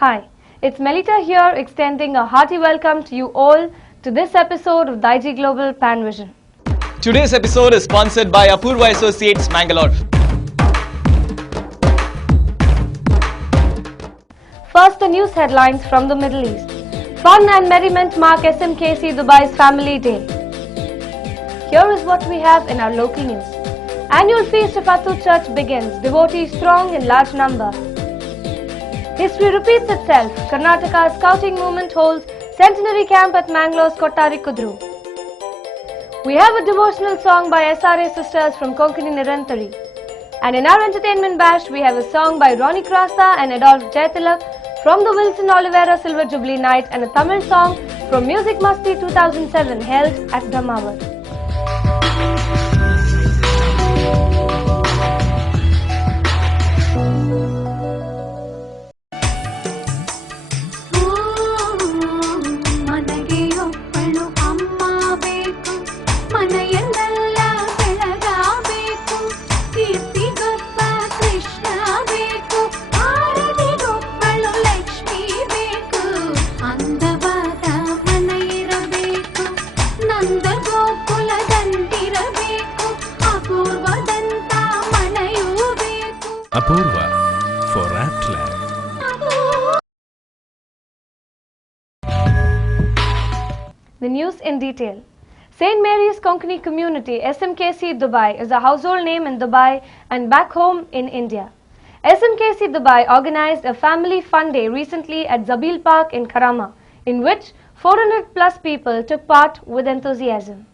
Hi, it's Melita here extending a hearty welcome to you all to this episode of the IG Global Pan Vision. Today's episode is sponsored by Apurva Associates, Mangalore. First, the news headlines from the Middle East. Fun and merriment mark SMKC Dubai's Family Day. Here is what we have in our local news. Annual feast of Atur Church begins, devotees strong in large number. History repeats itself. Karnataka's scouting movement holds centenary camp at Mangalore's Kottari Kudru. We have a devotional song by SRA sisters from Konkani Nirantari. And in our entertainment bash, we have a song by Ronnie Krasa and Adolf Jaitilak from the Wilson Olivera Silver Jubilee Night and a Tamil song from Music Masti 2007 held at Dhammavat. Apurva for Aptland. The news in detail. St. Mary's Konkani Community SMKC Dubai is a household name in Dubai and back home in India. SMKC Dubai organized a family fun day recently at Zabil Park in Karama, in which 400 plus people took part with enthusiasm.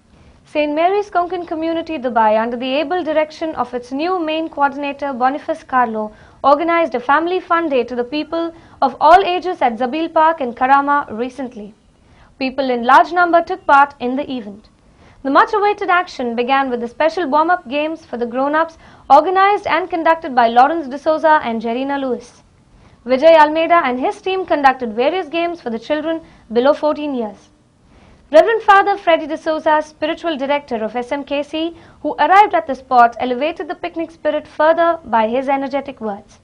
St. Mary's Konkan Community Dubai, under the able direction of its new main coordinator Boniface Carlo, organized a family fun day to the people of all ages at Zabil Park in Karama recently. People in large number took part in the event. The much-awaited action began with the special warm-up games for the grown-ups organized and conducted by Lawrence D'Souza and Jerina Lewis. Vijay Almeida and his team conducted various games for the children below 14 years. Reverend Father Freddy D'Souza, spiritual director of SMKC, who arrived at the spot, elevated the picnic spirit further by his energetic words.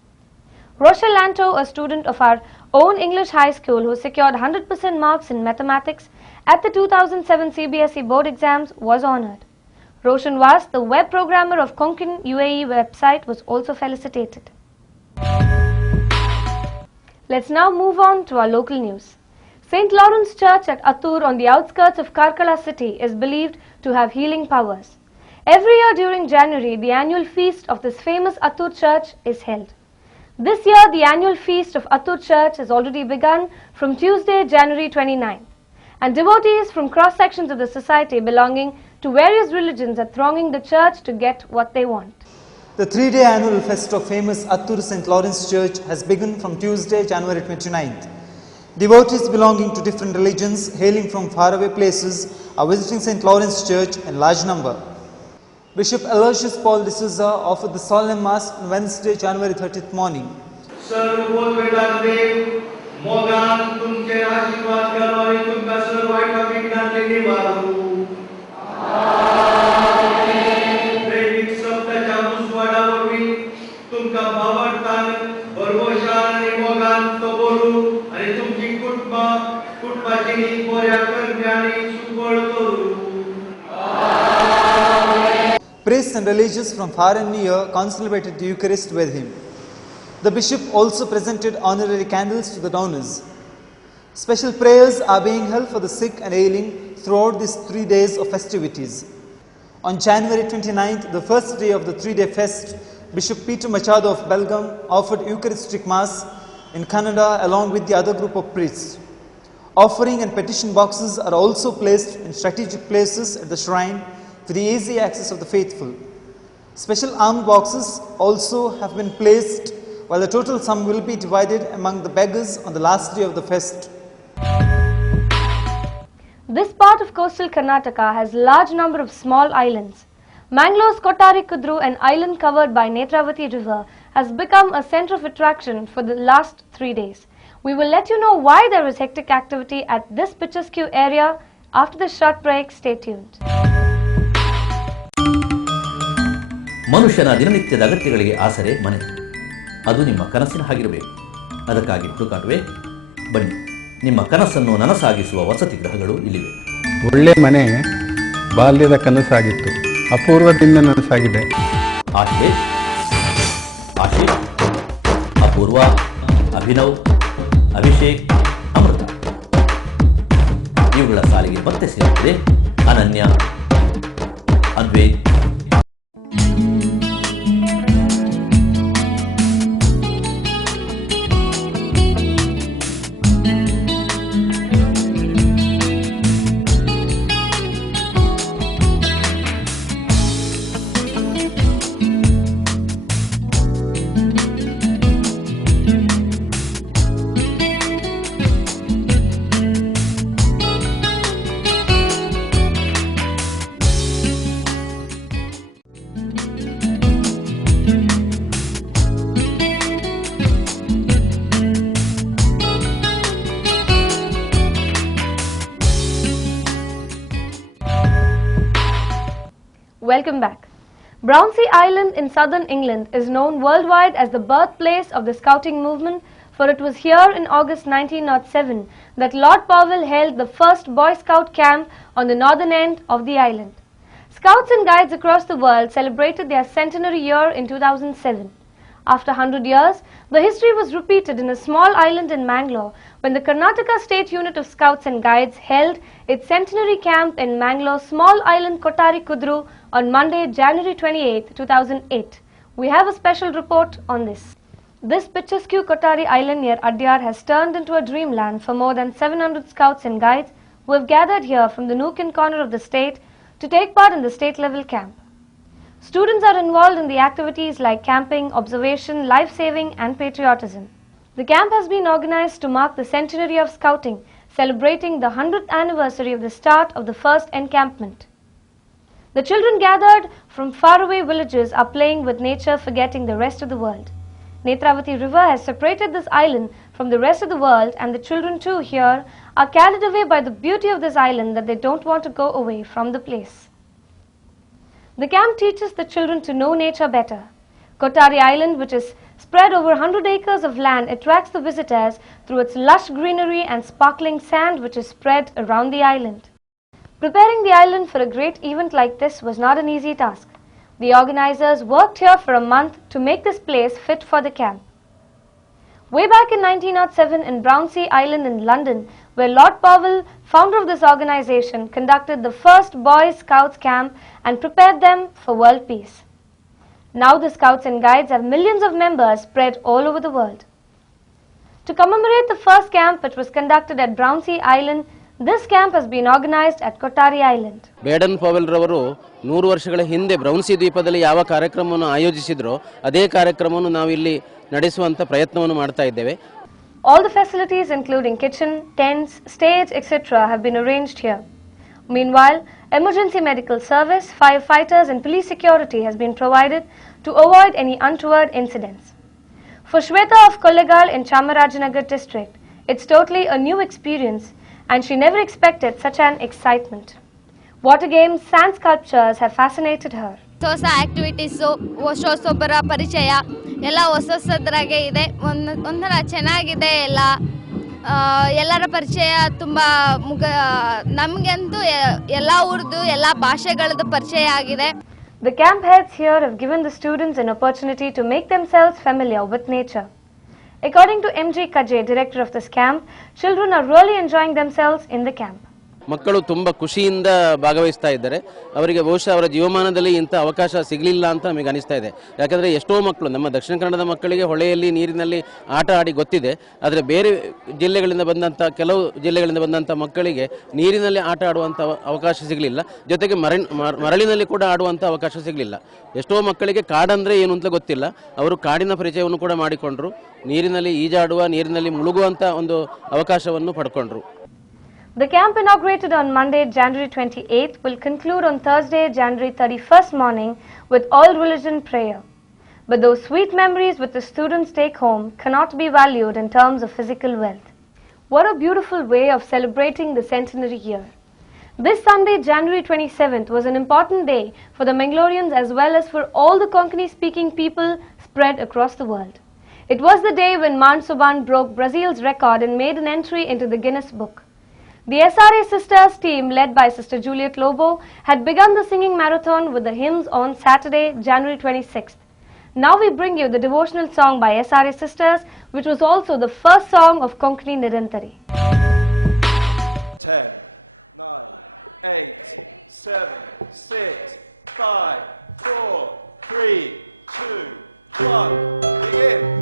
Rochelle Lanto, a student of our own English high school who secured 100% marks in mathematics at the 2007 CBSE board exams, was honored. Roshan Was, the web programmer of Konkan UAE website, was also felicitated. Let's now move on to our local news. St. Lawrence Church at Atur on the outskirts of Karkala city is believed to have healing powers. Every year during January, the annual feast of this famous Atur Church is held. This year, the annual feast of Atur Church has already begun from Tuesday, January 29th. And devotees from cross-sections of the society belonging to various religions are thronging the church to get what they want. The three-day annual fest of famous Atur St. Lawrence Church has begun from Tuesday, January 29th. Devotees belonging to different religions, hailing from faraway places, are visiting St. Lawrence Church in large number. Bishop Aloysius Paul D'Souza offered the solemn mass on Wednesday, January 30th morning. Priests and religious from far and near consecrated the Eucharist with him. The bishop also presented honorary candles to the donors. Special prayers are being held for the sick and ailing throughout these 3 days of festivities. On January 29th, the first day of the 3-day fest, Bishop Peter Machado of Belgaum offered Eucharistic Mass in Kannada along with the other group of priests. Offering and petition boxes are also placed in strategic places at the shrine for the easy access of the faithful. Special alms boxes also have been placed, while the total sum will be divided among the beggars on the last day of the fest. This part of coastal Karnataka has a large number of small islands. Mangalore's Kottari Kudru, an island covered by Netravati river, has become a center of attraction for the last 3 days. We will let you know why there is hectic activity at this picturesque area after the short break. Stay tuned. ಮನುಷ್ಯನ ದಿನನಿತ್ಯದ ಅಗತ್ಯಗಳಿಗೆ ಆಸರೆ ಮನೆ. ಅದು ನಿಮ್ಮ ಕನಸಿನ ಹಾಗಿರಬೇಕು. ಅದಕ್ಕಾಗಿ ಹುಡುಕಾಟವೇ? ಬನ್ನಿ, ನಿಮ್ಮ ಕನಸನ್ನು ನನಸಾಗಿಸುವ ವಸತಿ ಗೃಹಗಳು ಇಲ್ಲಿವೆ. ಒಳ್ಳೆ ಮನೆ ಬಾಲ್ಯದ ಕನಸಾಗಿತ್ತು, ಅಪೂರ್ವದಿಂದ ನನಸಾಗಿದೆ. ಆಶ್ಲೇಷ್, ಆಶೀಶ್, ಅಪೂರ್ವ, ಅಭಿನವ್, ಅಭಿಷೇಕ್, ಅಮೃತ ಇವುಗಳ ಸಾಲಿಗೆ ಮತ್ತೆ ಸೇರುತ್ತದೆ ಅನನ್ಯ, Advait, Welcome back. Brownsea Island in southern England is known worldwide as the birthplace of the Scouting movement, for it was here in August 1907 that Lord Powell held the first Boy Scout camp on the northern end of the island. Scouts and Guides across the world celebrated their centenary year in 2007. After 100 years, the history was repeated in a small island in Mangalore when the Karnataka State Unit of Scouts and Guides held its centenary camp in Mangalore's small island Kottari Kudru on Monday, January 28, 2008. We have a special report on this. This picturesque Kottari island near Adyar has turned into a dreamland for more than 700 Scouts and Guides who have gathered here from the nook and corner of the state to take part in the state-level camp. Students are involved in the activities like camping, observation, life-saving and patriotism. The camp has been organized to mark the centenary of Scouting, celebrating the 100th anniversary of the start of the first encampment. The children gathered from faraway villages are playing with nature, forgetting the rest of the world. Netravati River has separated this island from the rest of the world, and the children too here are carried away by the beauty of this island that they don't want to go away from the place. The camp teaches the children to know nature better. Kottari Island, which is spread over 100 acres of land, attracts the visitors through its lush greenery and sparkling sand which is spread around the island. Preparing the island for a great event like this was not an easy task. The organizers worked here for a month to make this place fit for the camp. Way back in 1907 in Brownsea Island in London, where Lord Powell, founder of this organization, conducted the first Boy Scouts camp and prepared them for world peace. Now the Scouts and Guides have millions of members spread all over the world. To commemorate the first camp which was conducted at Brownsea Island, this camp has been organized at Kottari Island. Baden ಪವೆಲ್ ರವರು 100 ವರ್ಷಗಳ ಹಿಂದೆ ಬ್ರೌನ್ಸಿ ದ್ವೀಪದಲ್ಲಿ ಯಾವ ಕಾರ್ಯಕ್ರಮವನ್ನು ಆಯೋಜಿಸಿದ್ರೋ ಅದೇ ಕಾರ್ಯಕ್ರಮವನ್ನು ನಾವು ಇಲ್ಲಿ ನಡೆಸುವಂತ ಪ್ರಯತ್ನವನ್ನು ಮಾಡ್ತಾ ಇದ್ದೇವೆ. All the facilities including kitchen, tents, stage, etc. have been arranged here. Meanwhile, emergency medical service, firefighters and police security has been provided to avoid any untoward incidents. For Shweta of Kollegal in Chamarajanagar district, it's totally a new experience and she never expected such an excitement. Water games, sand sculptures have fascinated her. ಹೊಸ activities ಹೊಸೊಬ್ಬರ ಪರಿಚಯ ಎಲ್ಲ ಹೊಸದ್ರಾಗೆ ಇದೆ. ಒಂಥರ ಚೆನ್ನಾಗಿದೆ. ಎಲ್ಲರ ಪರಿಚಯ ತುಂಬ ನಮಗಂತೂ ಎಲ್ಲ ಊರ್ದು ಎಲ್ಲ ಭಾಷೆಗಳದ್ದು ಪರಿಚಯ ಆಗಿದೆ. The camp heads here have given the students an opportunity to make themselves familiar with nature. According to MG Kaje, director of this camp, children are really enjoying themselves in the camp. ಮಕ್ಕಳು ತುಂಬ ಖುಷಿಯಿಂದ ಭಾಗವಹಿಸ್ತಾ ಇದ್ದಾರೆ. ಅವರಿಗೆ ಬಹುಶಃ ಅವರ ಜೀವಮಾನದಲ್ಲಿ ಇಂಥ ಅವಕಾಶ ಸಿಗಲಿಲ್ಲ ಅಂತ ನಮಗೆ ಅನಿಸ್ತಾ ಇದೆ. ಯಾಕಂದರೆ ಎಷ್ಟೋ ಮಕ್ಕಳು ನಮ್ಮ ದಕ್ಷಿಣ ಕನ್ನಡದ ಮಕ್ಕಳಿಗೆ ಹೊಳೆಯಲ್ಲಿ ನೀರಿನಲ್ಲಿ ಆಟ ಆಡಿ ಗೊತ್ತಿದೆ. ಆದರೆ ಬೇರೆ ಜಿಲ್ಲೆಗಳಿಂದ ಬಂದಂಥ ಕೆಲವು ಜಿಲ್ಲೆಗಳಿಂದ ಬಂದಂಥ ಮಕ್ಕಳಿಗೆ ನೀರಿನಲ್ಲಿ ಆಟ ಆಡುವಂಥ ಅವಕಾಶ ಸಿಗಲಿಲ್ಲ. ಜೊತೆಗೆ ಮರಳಿನಲ್ಲಿ ಕೂಡ ಆಡುವಂಥ ಅವಕಾಶ ಸಿಗಲಿಲ್ಲ. ಎಷ್ಟೋ ಮಕ್ಕಳಿಗೆ ಕಾಡಂದರೆ ಏನು ಅಂತ ಗೊತ್ತಿಲ್ಲ. ಅವರು ಕಾಡಿನ ಪರಿಚಯವನ್ನು ಕೂಡ ಮಾಡಿಕೊಂಡ್ರು. ನೀರಿನಲ್ಲಿ ಈಜಾಡುವ, ನೀರಿನಲ್ಲಿ ಮುಳುಗುವಂಥ ಒಂದು ಅವಕಾಶವನ್ನು ಪಡ್ಕೊಂಡ್ರು. The camp inaugurated on Monday, January 28th will conclude on Thursday, January 31st morning with all religion prayer. But those sweet memories which the students take home cannot be valued in terms of physical wealth. What a beautiful way of celebrating the centenary year. This Sunday, January 27th was an important day for the Mangaloreans as well as for all the Konkani speaking people spread across the world. It was the day when Mansuban broke Brazil's record and made an entry into the Guinness Book. The SRA Sisters team, led by Sister Juliet Lobo, had begun the singing marathon with the hymns on Saturday, January 26th. Now we bring you the devotional song by SRA Sisters, which was also the first song of Konkani Nirantari. 10, 9, 8, 7, 6, 5, 4, 3, 2, 1, begin!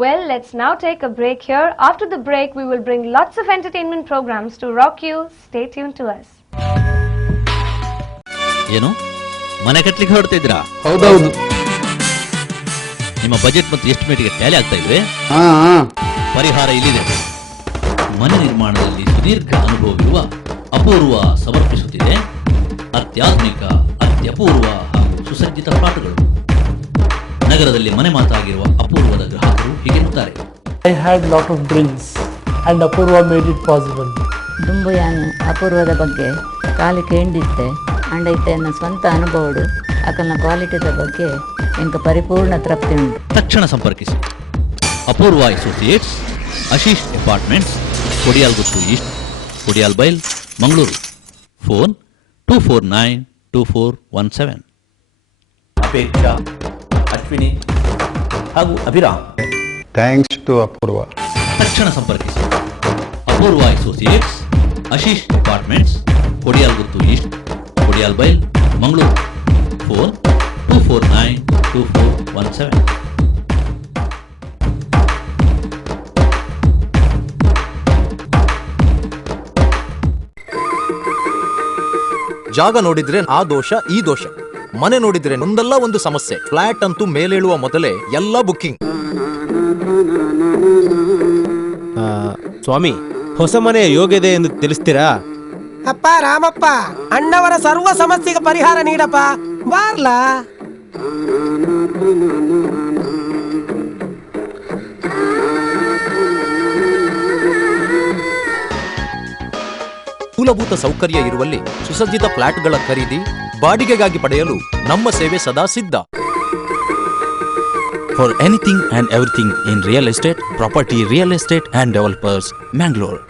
Well, let's now take a break here. After the break, we will bring lots of entertainment programs to rock you. Stay tuned to us. ಏನು ಮನೆ ಕಟ್ಟಲಿಕ್ಕೆ ಹೊರಡ್ತಾ ಇದ್ದೀರಾ? ಹೌದೌದು. ನಿಮ್ಮ budget ಮತ್ತು ಎಸ್ಟಿಮೇಟ್ಗೆ Tally ಆಗ್ತಾ ಇಲ್ವೇ? ಪರಿಹಾರ ಇಲ್ಲಿದೆ. ಮನೆ ನಿರ್ಮಾಣದಲ್ಲಿ ಸುದೀರ್ಘ ಅನುಭವವಿರುವ ಅಪೂರ್ವ ಸಮರ್ಪಿಸುತ್ತಿದೆ ಅತ್ಯಾಧುನಿಕ, ಅತ್ಯಪೂರ್ವ ಹಾಗೂ ಸುಸಜ್ಜಿತ ಪ್ಲಾಟ್ಗಳು. ನಗರದಲ್ಲಿ ಮನೆ ಮಾತಾಗಿರುವ ಅಪೂರ್ವದ ಗ್ರಾಹಕರು ಹೀಗೆನ್ನುತ್ತಾರೆ. I had lot of drinks and Apurva made it possible. ದುಂಬು ಯಾನ್ ಅಪೂರ್ವದ ಬಗ್ಗೆ ಕಾಲಿ ಕೇಂದಿತ್ತೆ ಅಂಡೈತೆ ನನ್ನ ಸ್ವಂತ ಅನುಭವಡು ಅಕಲ್ನ ಕ್ವಾಲಿಟಿದ ಬಗ್ಗೆ ಎಂಕ ಪರಿಪೂರ್ಣ ತೃಪ್ತಿ ಉಂಟು. ತಕ್ಷಣ ಸಂಪರ್ಕಿಸಿ Apoorva associates, Ashish apartments, Kodialguttu east, Kodial Bail, Mangaluru. Phone 24924117. Apeksha, Ashwini ಹಾಗೂ ಅಭಿರಾಮ್. Thanks to Apoorva. ತಕ್ಷಣ ಸಂಪರ್ಕಿಸಿ Apoorva associates, Ashish apartments, Kodialguttu east, Kodial Bail, Mangaluru. Phone 24924117. ಜಾಗ ನೋಡಿದ್ರೆ ಆ ದೋಷ ಈ ದೋಷ, ಮನೆ ನೋಡಿದ್ರೆ ಒಂದಲ್ಲ ಒಂದು ಸಮಸ್ಯೆ. ಫ್ಲಾಟ್ ಅಂತೂ ಮೇಲೇಳುವ ಮೊದಲೇ ಎಲ್ಲ ಬುಕ್ಕಿಂಗ್. ಸ್ವಾಮಿ, ಹೊಸ ಮನೆಯ ಯೋಗ್ಯತೆ ಎಂದು ತಿಳಿಸ್ತೀರಾ? ಅಪ್ಪ ರಾಮಪ್ಪ, ಅಣ್ಣವರ ಸರ್ವ ಸಮಸ್ಯೆಗೆ ಪರಿಹಾರ ನೀಡಪ್ಪ, ಬಾರ್ಲಾ. ಮೂಲಭೂತ ಸೌಕರ್ಯ ಇರುವಲ್ಲಿ ಸುಸಜ್ಜಿತ ಫ್ಲಾಟ್ಗಳ ಖರೀದಿ, ಬಾಡಿಗೆಗಾಗಿ ಪಡೆಯಲು ನಮ್ಮ ಸೇವೆ ಸದಾ ಸಿದ್ಧ. For anything and everything in real estate, property, real estate and developers, Mangalore.